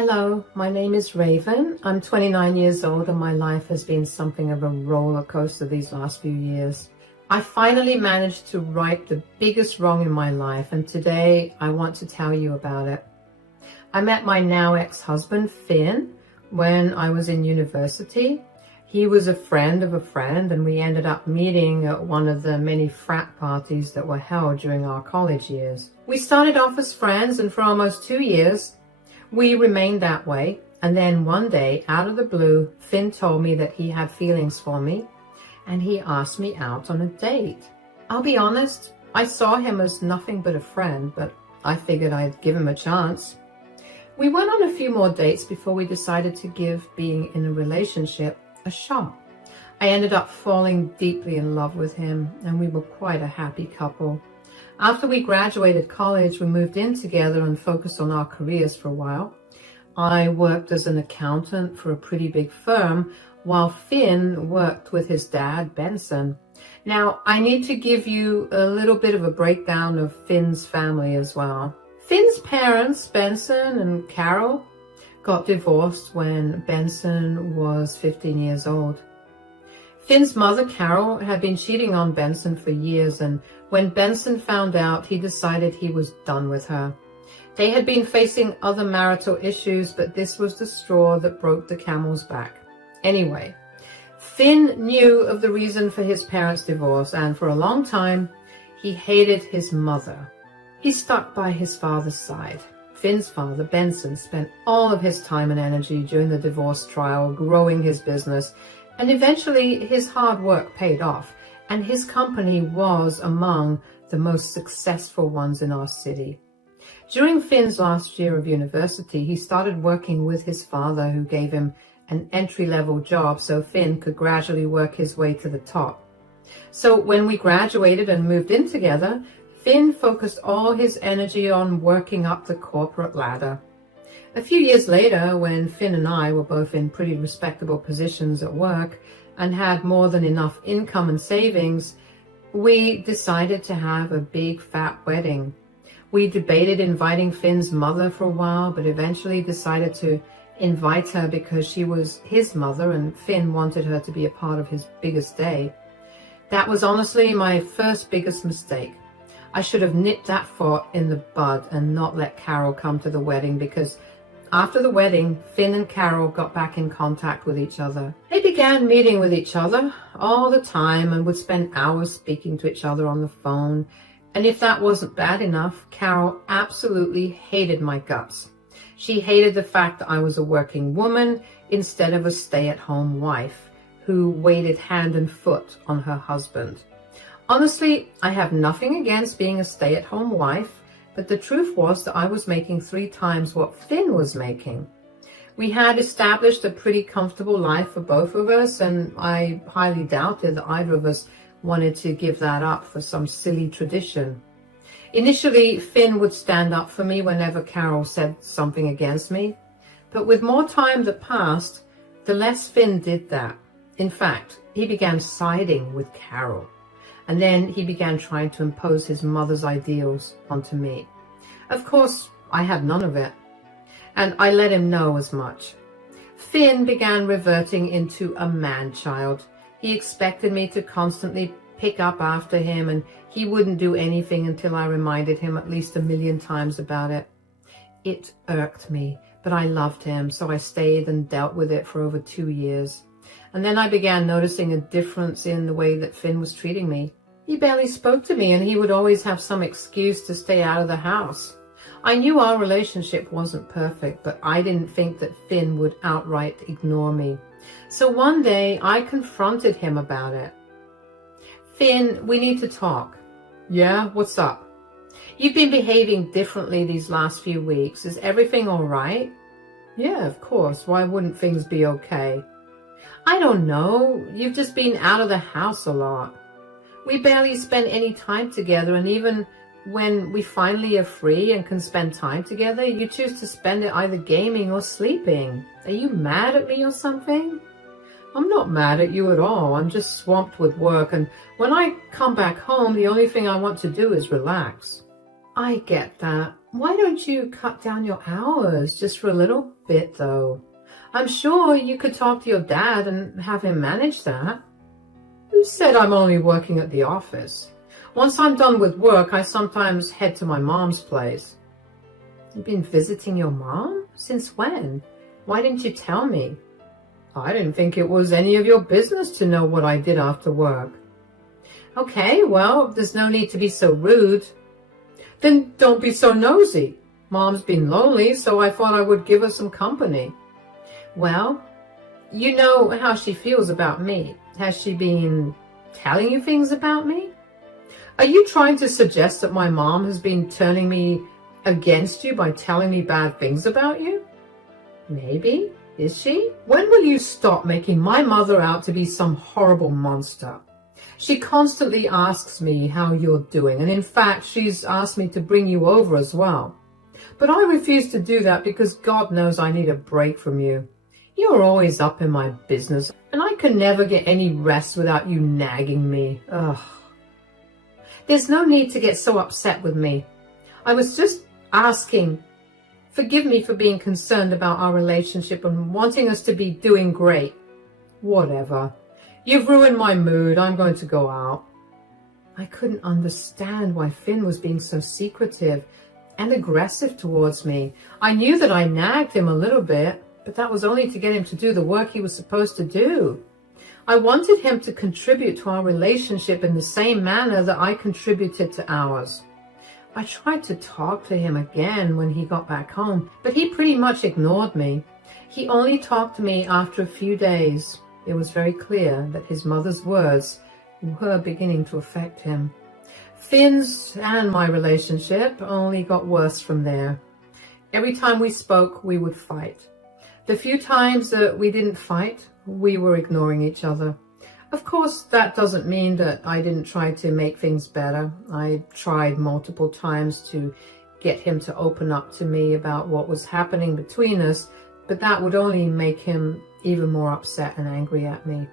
Hello, my name is Raven. I'm 29 years old and my life has been something of a roller coaster these last few years. I finally managed to right the biggest wrong in my life, and today I want to tell you about it. I met my now ex-husband, Finn, when I was in university. He was a friend of a friend, and we ended up meeting at one of the many frat parties that were held during our college years. We started off as friends, and for almost 2 years, we remained that way. And then one day, out of the blue, Finn told me that he had feelings for me, and he asked me out on a date. I'll be honest, I saw him as nothing but a friend, but I figured I'd give him a chance. We went on a few more dates before we decided to give being in a relationship a shot. I ended up falling deeply in love with him, and we were quite a happy couple. After we graduated college, we moved in together and focused on our careers for a while. I worked as an accountant for a pretty big firm, while Finn worked with his dad, Benson. Now, I need to give you a little bit of a breakdown of Finn's family as well. Finn's parents, Benson and Carol, got divorced when Benson was 15 years old. Finn's mother, Carol, had been cheating on Benson for years, and when Benson found out, he decided he was done with her. They had been facing other marital issues, but this was the straw that broke the camel's back. Anyway, Finn knew of the reason for his parents' divorce, and for a long time, he hated his mother. He stuck by his father's side. Finn's father, Benson, spent all of his time and energy during the divorce trial growing his business, and eventually his hard work paid off, and his company was among the most successful ones in our city. During Finn's last year of university, he started working with his father, who gave him an entry-level job so Finn could gradually work his way to the top. So when we graduated and moved in together, Finn focused all his energy on working up the corporate ladder. A few years later, when Finn and I were both in pretty respectable positions at work and had more than enough income and savings, we decided to have a big fat wedding. We debated inviting Finn's mother for a while, but eventually decided to invite her because she was his mother and Finn wanted her to be a part of his biggest day. That was honestly my first biggest mistake. I should have nipped that thought in the bud and not let Carol come to the wedding, because after the wedding, Finn and Carol got back in contact with each other. They began meeting with each other all the time and would spend hours speaking to each other on the phone. And if that wasn't bad enough, Carol absolutely hated my guts. She hated the fact that I was a working woman instead of a stay-at-home wife who waited hand and foot on her husband. Honestly, I have nothing against being a stay-at-home wife, but the truth was that I was making 3 times what Finn was making. We had established a pretty comfortable life for both of us, and I highly doubted that either of us wanted to give that up for some silly tradition. Initially, Finn would stand up for me whenever Carol said something against me, but with more time that passed, the less Finn did that. In fact, he began siding with Carol. And then he began trying to impose his mother's ideals onto me. Of course, I had none of it, and I let him know as much. Finn began reverting into a man-child. He expected me to constantly pick up after him, and he wouldn't do anything until I reminded him at least 1,000,000 times about it. It irked me, but I loved him, so I stayed and dealt with it for over 2 years. And then I began noticing a difference in the way that Finn was treating me. He barely spoke to me, and he would always have some excuse to stay out of the house. I knew our relationship wasn't perfect, but I didn't think that Finn would outright ignore me. So one day, I confronted him about it. "Finn, we need to talk." "Yeah, what's up?" "You've been behaving differently these last few weeks. Is everything all right?" "Yeah, of course. Why wouldn't things be okay?" "I don't know. You've just been out of the house a lot. We barely spend any time together, and even when we finally are free and can spend time together, you choose to spend it either gaming or sleeping. Are you mad at me or something?" "I'm not mad at you at all. I'm just swamped with work, and when I come back home, the only thing I want to do is relax." "I get that. Why don't you cut down your hours just for a little bit, though. I'm sure you could talk to your dad and have him manage that. Who said I'm only working at the office? Once I'm done with work, I sometimes head to my mom's place. You've been visiting your mom? Since when? Why didn't you tell me? I didn't think it was any of your business to know what I did after work. Okay, well, there's no need to be so rude. Then don't be so nosy. Mom's been lonely, so I thought I would give her some company. Well, you know how she feels about me. Has she been telling you things about me? Are you trying to suggest that my mom has been turning me against you by telling me bad things about you? Maybe. Is she? When will you stop making my mother out to be some horrible monster? She constantly asks me how you're doing, and in fact, she's asked me to bring you over as well. But I refuse to do that because God knows I need a break from you. You're always up in my business, and I can never get any rest without you nagging me. Ugh. There's no need to get so upset with me. I was just asking. Forgive me for being concerned about our relationship and wanting us to be doing great. Whatever. You've ruined my mood. I'm going to go out. I couldn't understand why Finn was being so secretive and aggressive towards me. I knew that I nagged him a little bit, but that was only to get him to do the work he was supposed to do. I wanted him to contribute to our relationship in the same manner that I contributed to ours. I tried to talk to him again when he got back home, but he pretty much ignored me. He only talked to me after a few days. It was very clear that his mother's words were beginning to affect him. Finn's and my relationship only got worse from there. Every time we spoke, we would fight. The few times that we didn't fight, we were ignoring each other. Of course, that doesn't mean that I didn't try to make things better. I tried multiple times to get him to open up to me about what was happening between us, but that would only make him even more upset and angry at me.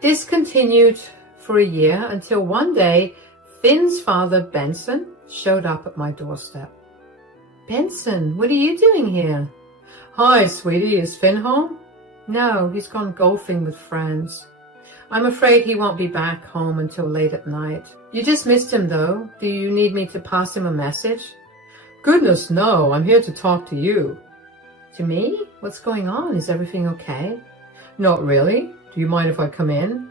This continued for a year until one day, Finn's father, Benson, showed up at my doorstep. Benson, what are you doing here? Hi, sweetie, is Finn home? No, he's gone golfing with friends. I'm afraid he won't be back home until late at night. You just missed him, though. Do you need me to pass him a message? Goodness, no. I'm here to talk to you. To me? What's going on? Is everything okay? Not really. Do you mind if I come in?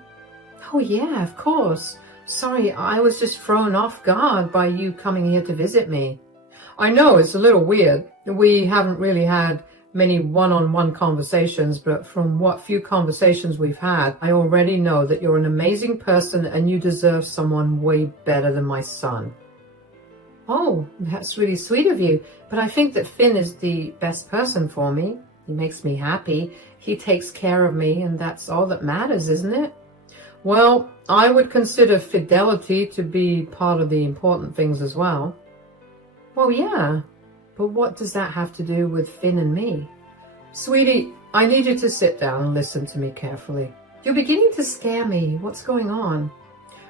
Oh, yeah, of course. Sorry, I was just thrown off guard by you coming here to visit me. I know, it's a little weird. We haven't really had many one-on-one conversations, but from what few conversations we've had, I already know that you're an amazing person and you deserve someone way better than my son. Oh, that's really sweet of you, but I think that Finn is the best person for me. He makes me happy, he takes care of me, and that's all that matters, isn't it? Well, I would consider fidelity to be part of the important things as well. Well, yeah. But what does that have to do with Finn and me? Sweetie, I need you to sit down and listen to me carefully. You're beginning to scare me. What's going on?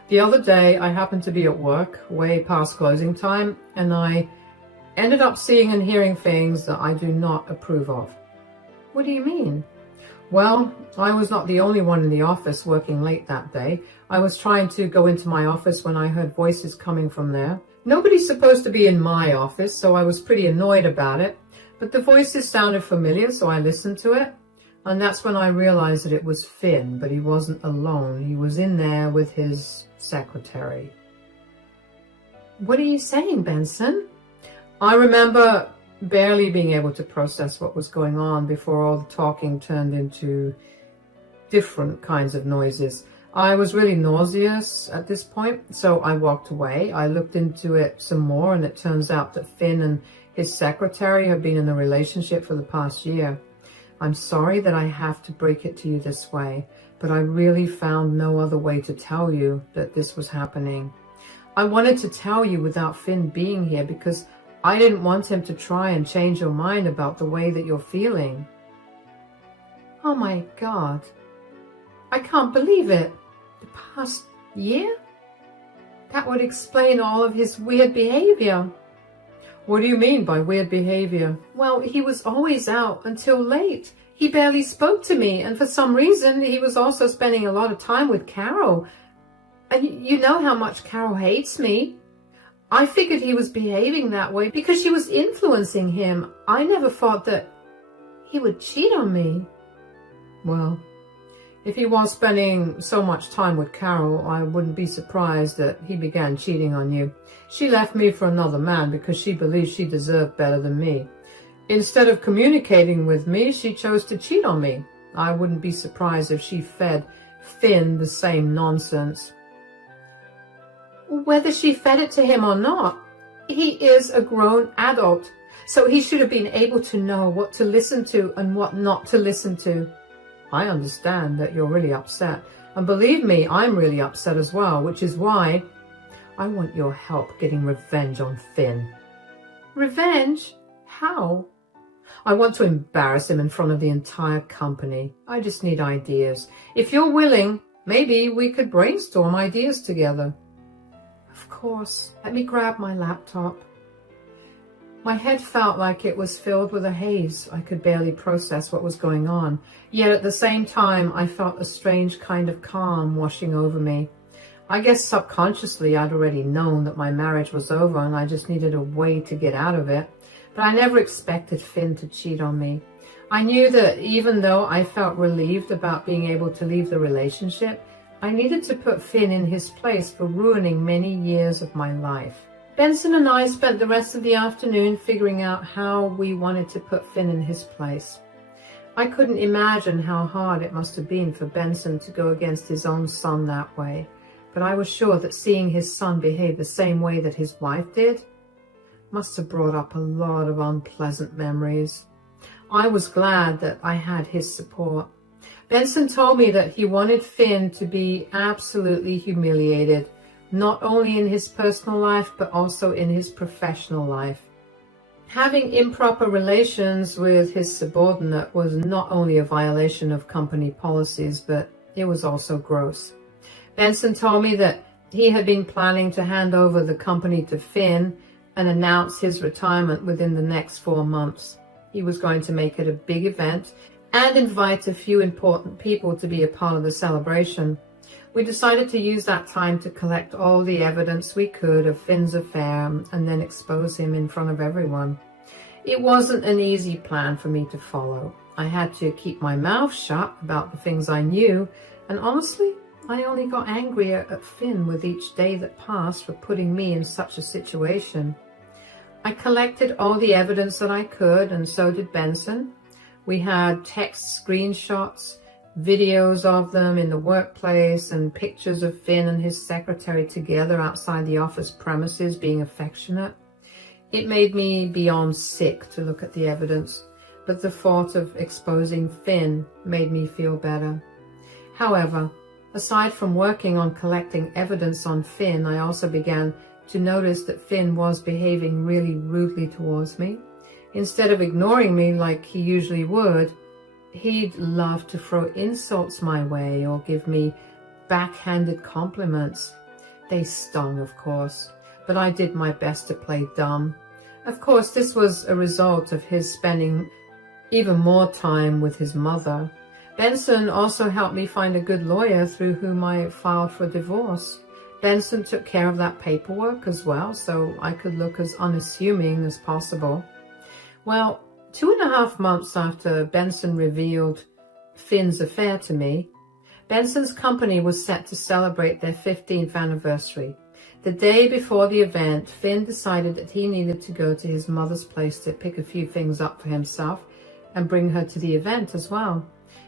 The other day, I happened to be at work, way past closing time, and I ended up seeing and hearing things that I do not approve of. What do you mean? Well, I was not the only one in the office working late that day. I was trying to go into my office when I heard voices coming from there. Nobody's supposed to be in my office, so I was pretty annoyed about it. But the voices sounded familiar, so I listened to it. And that's when I realized that it was Finn, but he wasn't alone. He was in there with his secretary. What are you saying, Benson? I remember barely being able to process what was going on before all the talking turned into different kinds of noises. I was really nauseous at this point, so I walked away. I looked into it some more, and it turns out that Finn and his secretary have been in a relationship for the past year. I'm sorry that I have to break it to you this way, but I really found no other way to tell you that this was happening. I wanted to tell you without Finn being here because I didn't want him to try and change your mind about the way that you're feeling. Oh my God. I can't believe it. The past year? That would explain all of his weird behavior. What do you mean by weird behavior? Well, he was always out until late. He barely spoke to me, and for some reason, he was also spending a lot of time with Carol. And you know how much Carol hates me. I figured he was behaving that way because she was influencing him. I never thought that he would cheat on me. Well, if he was spending so much time with Carol, I wouldn't be surprised that he began cheating on you. She left me for another man because she believed she deserved better than me. Instead of communicating with me, she chose to cheat on me. I wouldn't be surprised if she fed Finn the same nonsense. Whether she fed it to him or not, he is a grown adult, so he should have been able to know what to listen to and what not to listen to. I understand that you're really upset, and believe me, I'm really upset as well, which is why I want your help getting revenge on Finn. Revenge? How? I want to embarrass him in front of the entire company. I just need ideas. If you're willing, maybe we could brainstorm ideas together. Of course. Let me grab my laptop. My head felt like it was filled with a haze. I could barely process what was going on. Yet at the same time, I felt a strange kind of calm washing over me. I guess subconsciously I'd already known that my marriage was over and I just needed a way to get out of it. But I never expected Finn to cheat on me. I knew that even though I felt relieved about being able to leave the relationship, I needed to put Finn in his place for ruining many years of my life. Benson and I spent the rest of the afternoon figuring out how we wanted to put Finn in his place. I couldn't imagine how hard it must have been for Benson to go against his own son that way, but I was sure that seeing his son behave the same way that his wife did must have brought up a lot of unpleasant memories. I was glad that I had his support. Benson told me that he wanted Finn to be absolutely humiliated, not only in his personal life, but also in his professional life. Having improper relations with his subordinate was not only a violation of company policies, but it was also gross. Benson told me that he had been planning to hand over the company to Finn and announce his retirement within the next 4 months. He was going to make it a big event and invite a few important people to be a part of the celebration. We decided to use that time to collect all the evidence we could of Finn's affair and then expose him in front of everyone. It wasn't an easy plan for me to follow. I had to keep my mouth shut about the things I knew, and honestly, I only got angrier at Finn with each day that passed for putting me in such a situation. I collected all the evidence that I could, and so did Benson. We had text screenshots, videos of them in the workplace, and pictures of Finn and his secretary together outside the office premises being affectionate. It made me beyond sick to look at the evidence, but the thought of exposing Finn made me feel better. However, aside from working on collecting evidence on Finn, I also began to notice that Finn was behaving really rudely towards me. Instead of ignoring me like he usually would, he'd love to throw insults my way or give me backhanded compliments. They stung, of course, but I did my best to play dumb. Of course, this was a result of his spending even more time with his mother. Benson also helped me find a good lawyer through whom I filed for divorce. Benson took care of that paperwork as well, so I could look as unassuming as possible. Well, 2.5 months after Benson revealed Finn's affair to me, Benson's company was set to celebrate their 15th anniversary. The day before the event, Finn decided that he needed to go to his mother's place to pick a few things up for himself and bring her to the event as well.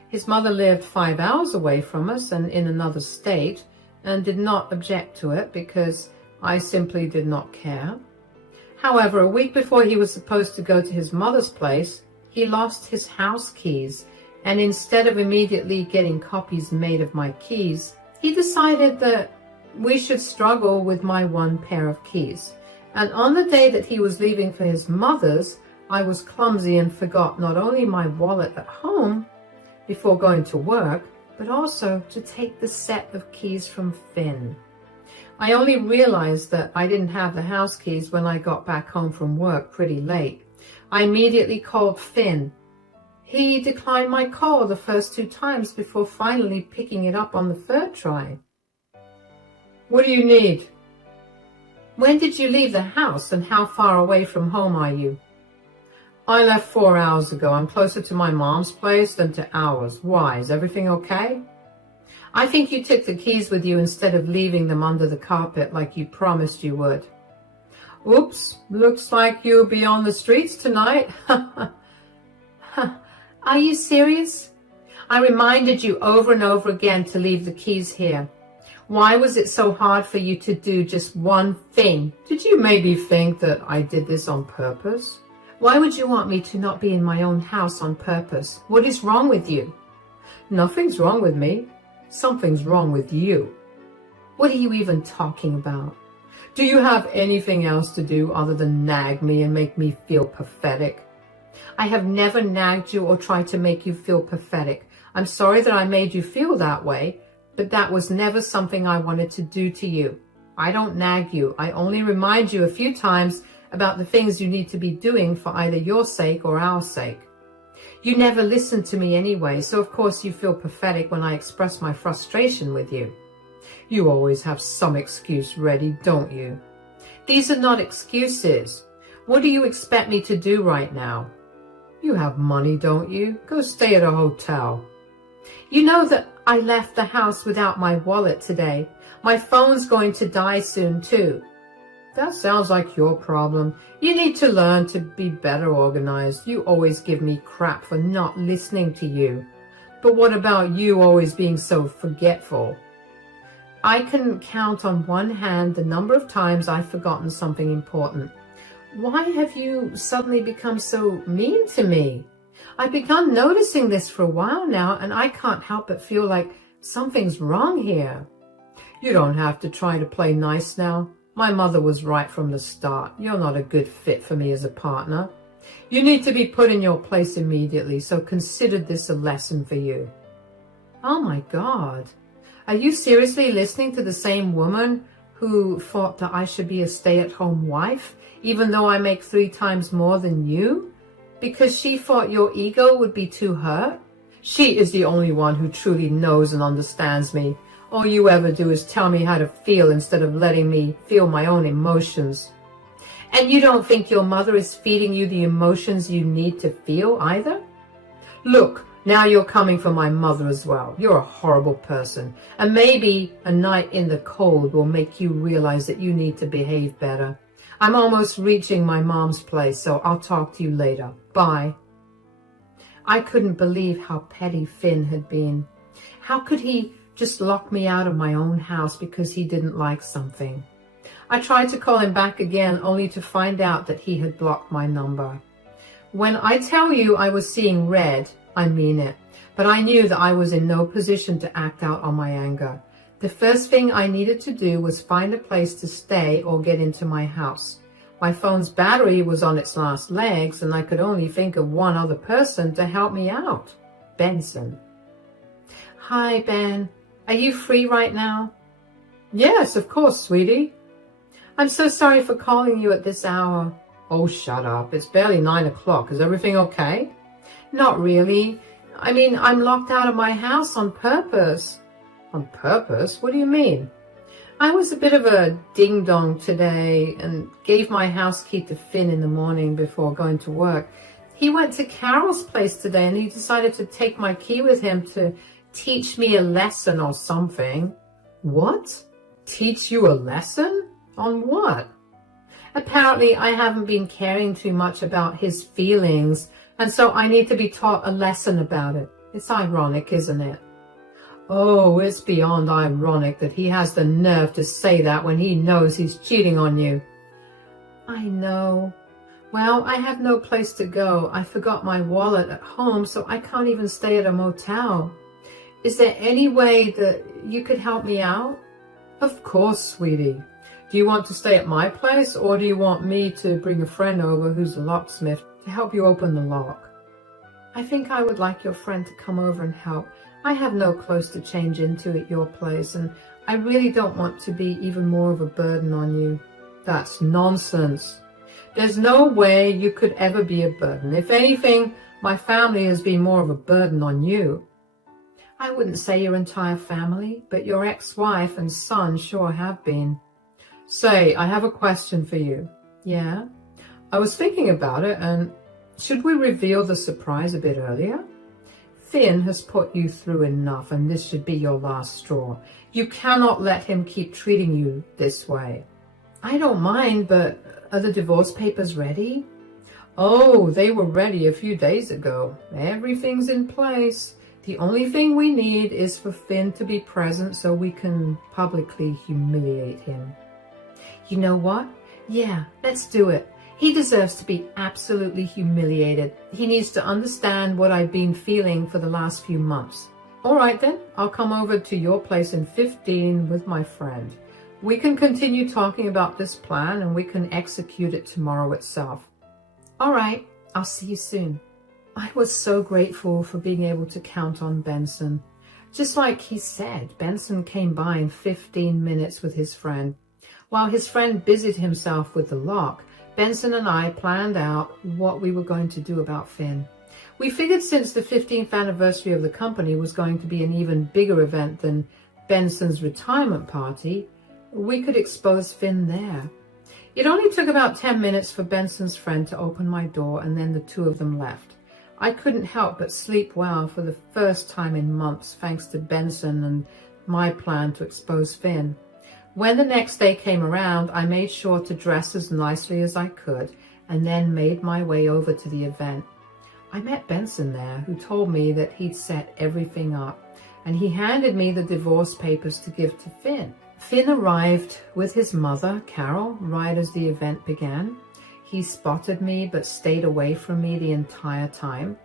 His mother lived 5 hours away from us and in another state, and did not object to it because I simply did not care. However, a week before he was supposed to go to his mother's place, he lost his house keys, and instead of immediately getting copies made of my keys, he decided that we should struggle with my one pair of keys. And on the day that he was leaving for his mother's, I was clumsy and forgot not only my wallet at home before going to work, but also to take the set of keys from Finn. I only realized that I didn't have the house keys when I got back home from work pretty late. I immediately called Finn. He declined my call the first 2 times before finally picking it up on the 3rd try. What do you need? When did you leave the house and how far away from home are you? I left 4 hours ago. I'm closer to my mom's place than to ours. Why? Is everything okay? I think you took the keys with you instead of leaving them under the carpet like you promised you would. Oops, looks like you'll be on the streets tonight. Are you serious? I reminded you over and over again to leave the keys here. Why was it so hard for you to do just one thing? Did you maybe think that I did this on purpose? Why would you want me to not be in my own house on purpose? What is wrong with you? Nothing's wrong with me. Something's wrong with you. What are you even talking about? Do you have anything else to do other than nag me and make me feel pathetic? I have never nagged you or tried to make you feel pathetic. I'm sorry that I made you feel that way, but that was never something I wanted to do to you. I don't nag you. I only remind you a few times about the things you need to be doing for either your sake or our sake. You never listen to me anyway, so of course you feel pathetic when I express my frustration with you. You always have some excuse ready, don't you? These are not excuses. What do you expect me to do right now? You have money, don't you? Go stay at a hotel. You know that I left the house without my wallet today. My phone's going to die soon too. That sounds like your problem. You need to learn to be better organized. You always give me crap for not listening to you. But what about you always being so forgetful? I can count on one hand the number of times I've forgotten something important. Why have you suddenly become so mean to me? I've begun noticing this for a while now, and I can't help but feel like something's wrong here. You don't have to try to play nice now. My mother was right from the start. You're not a good fit for me as a partner. You need to be put in your place immediately, so consider this a lesson for you. Oh my God. Are you seriously listening to the same woman who thought that I should be a stay-at-home wife, even though I make 3 times more than you? Because she thought your ego would be too hurt? She is the only one who truly knows and understands me. All you ever do is tell me how to feel instead of letting me feel my own emotions. And you don't think your mother is feeding you the emotions you need to feel either? Look, now you're coming for my mother as well. You're a horrible person. And maybe a night in the cold will make you realize that you need to behave better. I'm almost reaching my mom's place, so I'll talk to you later. Bye. I couldn't believe how petty Finn had been. How could he just lock me out of my own house because he didn't like something? I tried to call him back again, only to find out that he had blocked my number. When I tell you I was seeing red, I mean it. But I knew that I was in no position to act out on my anger. The first thing I needed to do was find a place to stay or get into my house. My phone's battery was on its last legs, and I could only think of one other person to help me out. Benson. Hi, Ben. Are you free right now? Yes, of course, sweetie. I'm so sorry for calling you at this hour. Oh, shut up. It's barely 9 o'clock. Is everything okay? Not really. I mean, I'm locked out of my house on purpose. On purpose? What do you mean? I was a bit of a ding-dong today and gave my house key to Finn in the morning before going to work. He went to Carol's place today and he decided to take my key with him to teach me a lesson or something. What? Teach you a lesson? On what? Apparently, I haven't been caring too much about his feelings, and so I need to be taught a lesson about it. It's ironic, isn't it? Oh, it's beyond ironic that he has the nerve to say that when he knows he's cheating on you. I know. Well, I have no place to go. I forgot my wallet at home, so I can't even stay at a motel. Is there any way that you could help me out? Of course, sweetie. Do you want to stay at my place, or do you want me to bring a friend over who's a locksmith to help you open the lock? I think I would like your friend to come over and help. I have no clothes to change into at your place, and I really don't want to be even more of a burden on you. That's nonsense. There's no way you could ever be a burden. If anything, my family has been more of a burden on you. I wouldn't say your entire family, but your ex-wife and son sure have been. Say, I have a question for you. Yeah? I was thinking about it, and should we reveal the surprise a bit earlier? Finn has put you through enough, and this should be your last straw. You cannot let him keep treating you this way. I don't mind, but are the divorce papers ready? Oh, they were ready a few days ago. Everything's in place. The only thing we need is for Finn to be present so we can publicly humiliate him. You know what? Yeah, let's do it. He deserves to be absolutely humiliated. He needs to understand what I've been feeling for the last few months. All right then, I'll come over to your place in 15 with my friend. We can continue talking about this plan and we can execute it tomorrow itself. All right, I'll see you soon. I was so grateful for being able to count on Benson. Just like he said, Benson came by in 15 minutes with his friend. While his friend busied himself with the lock, Benson and I planned out what we were going to do about Finn. We figured since the 15th anniversary of the company was going to be an even bigger event than Benson's retirement party, we could expose Finn there. It only took about 10 minutes for Benson's friend to open my door, and then the two of them left. I couldn't help but sleep well for the first time in months thanks to Benson and my plan to expose Finn. When the next day came around, I made sure to dress as nicely as I could and then made my way over to the event. I met Benson there, who told me that he'd set everything up, and he handed me the divorce papers to give to Finn. Finn arrived with his mother, Carol, right as the event began. He spotted me but stayed away from me the entire time.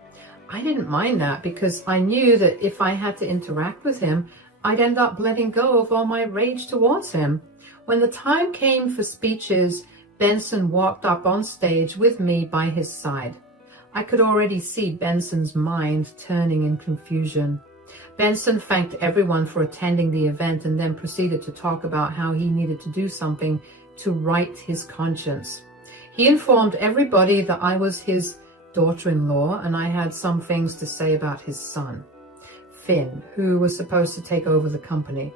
I didn't mind that because I knew that if I had to interact with him, I'd end up letting go of all my rage towards him. When the time came for speeches, Benson walked up on stage with me by his side. I could already see Benson's mind turning in confusion. Benson thanked everyone for attending the event and then proceeded to talk about how he needed to do something to right his conscience. He informed everybody that I was his daughter-in-law and I had some things to say about his son, Finn, who was supposed to take over the company.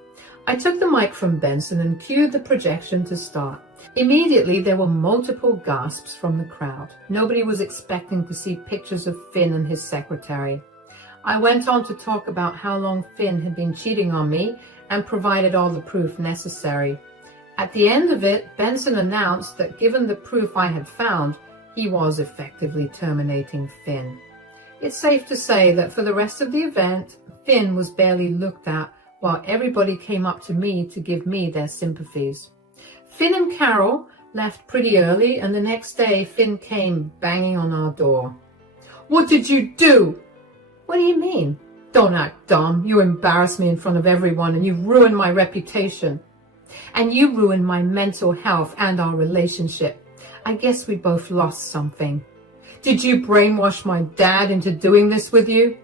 I took the mic from Benson and cued the projection to start. Immediately, there were multiple gasps from the crowd. Nobody was expecting to see pictures of Finn and his secretary. I went on to talk about how long Finn had been cheating on me and provided all the proof necessary. At the end of it, Benson announced that given the proof I had found, he was effectively terminating Finn. It's safe to say that for the rest of the event, Finn was barely looked at while everybody came up to me to give me their sympathies. Finn and Carol left pretty early, and the next day Finn came banging on our door. "What did you do?" "What do you mean?" "Don't act dumb. You embarrassed me in front of everyone and you ruined my reputation. And you ruined my mental health and our relationship. I guess we both lost something. Did you brainwash my dad into doing this with you?"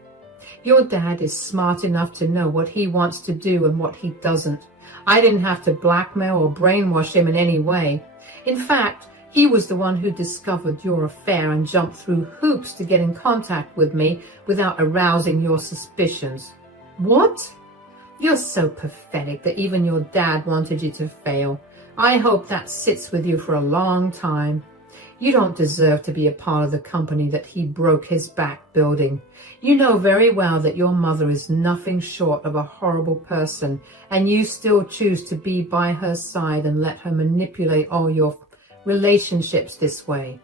"Your dad is smart enough to know what he wants to do and what he doesn't. I didn't have to blackmail or brainwash him in any way. In fact, he was the one who discovered your affair and jumped through hoops to get in contact with me without arousing your suspicions." "What?" "You're so pathetic that even your dad wanted you to fail. I hope that sits with you for a long time. You don't deserve to be a part of the company that he broke his back building. You know very well that your mother is nothing short of a horrible person, and you still choose to be by her side and let her manipulate all your relationships this way.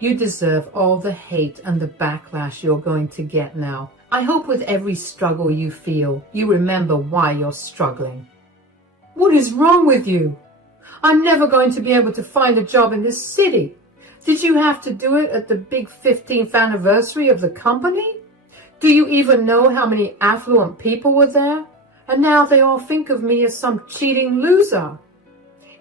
You deserve all the hate and the backlash you're going to get now. I hope with every struggle you feel, you remember why you're struggling." "What is wrong with you? I'm never going to be able to find a job in this city. Did you have to do it at the big 15th anniversary of the company? Do you even know how many affluent people were there? And now they all think of me as some cheating loser.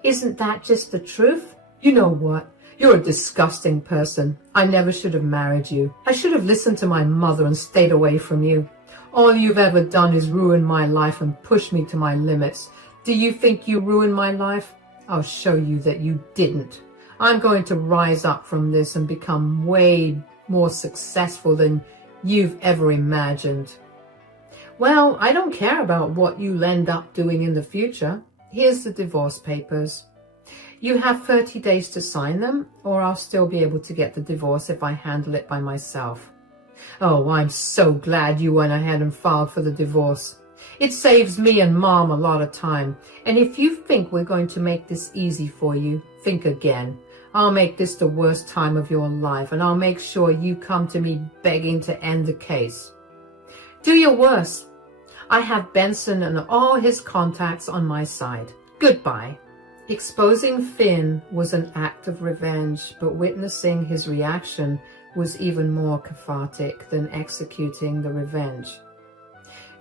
Isn't that just the truth? You know what? You're a disgusting person. I never should have married you. I should have listened to my mother and stayed away from you. All you've ever done is ruin my life and push me to my limits. Do you think you ruined my life? I'll show you that you didn't. I'm going to rise up from this and become way more successful than you've ever imagined. Well, I don't care about what you'll end up doing in the future. Here's the divorce papers. You have 30 days to sign them, or I'll still be able to get the divorce if I handle it by myself. Oh, I'm so glad you went ahead and filed for the divorce. It saves me and Mom a lot of time. And if you think we're going to make this easy for you, think again. I'll make this the worst time of your life, and I'll make sure you come to me begging to end the case. Do your worst. I have Benson and all his contacts on my side. Goodbye. Exposing Finn was an act of revenge, but witnessing his reaction was even more cathartic than executing the revenge.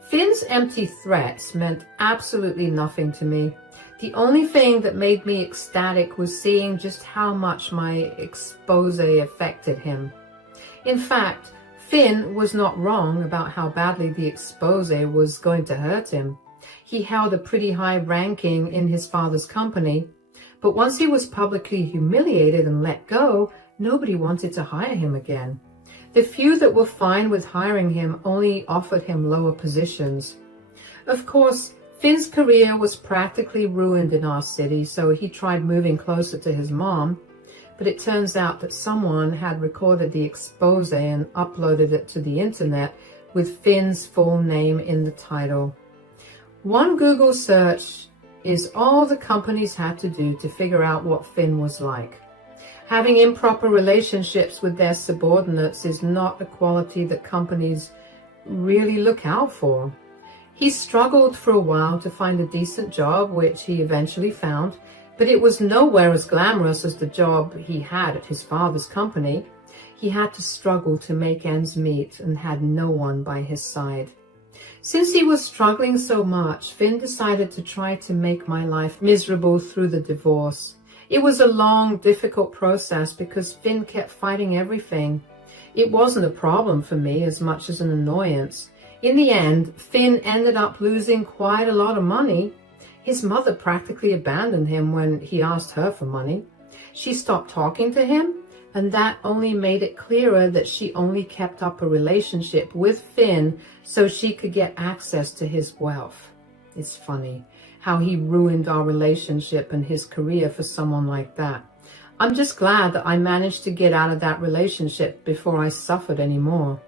Finn's empty threats meant absolutely nothing to me. The only thing that made me ecstatic was seeing just how much my expose affected him. In fact, Finn was not wrong about how badly the expose was going to hurt him. He held a pretty high ranking in his father's company, but once he was publicly humiliated and let go, nobody wanted to hire him again. The few that were fine with hiring him only offered him lower positions. Of course, Finn's career was practically ruined in our city, so he tried moving closer to his mom, but it turns out that someone had recorded the expose and uploaded it to the internet with Finn's full name in the title. One Google search is all the companies had to do to figure out what Finn was like. Having improper relationships with their subordinates is not a quality that companies really look out for. He struggled for a while to find a decent job, which he eventually found, but it was nowhere as glamorous as the job he had at his father's company. He had to struggle to make ends meet and had no one by his side. Since he was struggling so much, Finn decided to try to make my life miserable through the divorce. It was a long, difficult process because Finn kept fighting everything. It wasn't a problem for me as much as an annoyance. In the end, Finn ended up losing quite a lot of money. His mother practically abandoned him when he asked her for money. She stopped talking to him, and that only made it clearer that she only kept up a relationship with Finn so she could get access to his wealth. It's funny how he ruined our relationship and his career for someone like that. I'm just glad that I managed to get out of that relationship before I suffered anymore.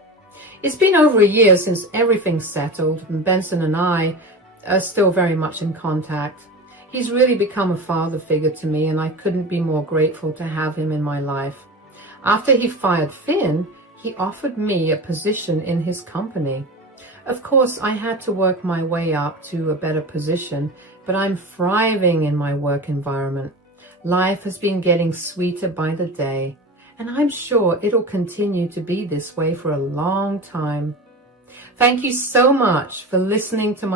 It's been over a year since everything's settled, and Benson and I are still very much in contact. He's really become a father figure to me, and I couldn't be more grateful to have him in my life. After he fired Finn, he offered me a position in his company. Of course, I had to work my way up to a better position, but I'm thriving in my work environment. Life has been getting sweeter by the day, and I'm sure it'll continue to be this way for a long time. Thank you so much for listening to my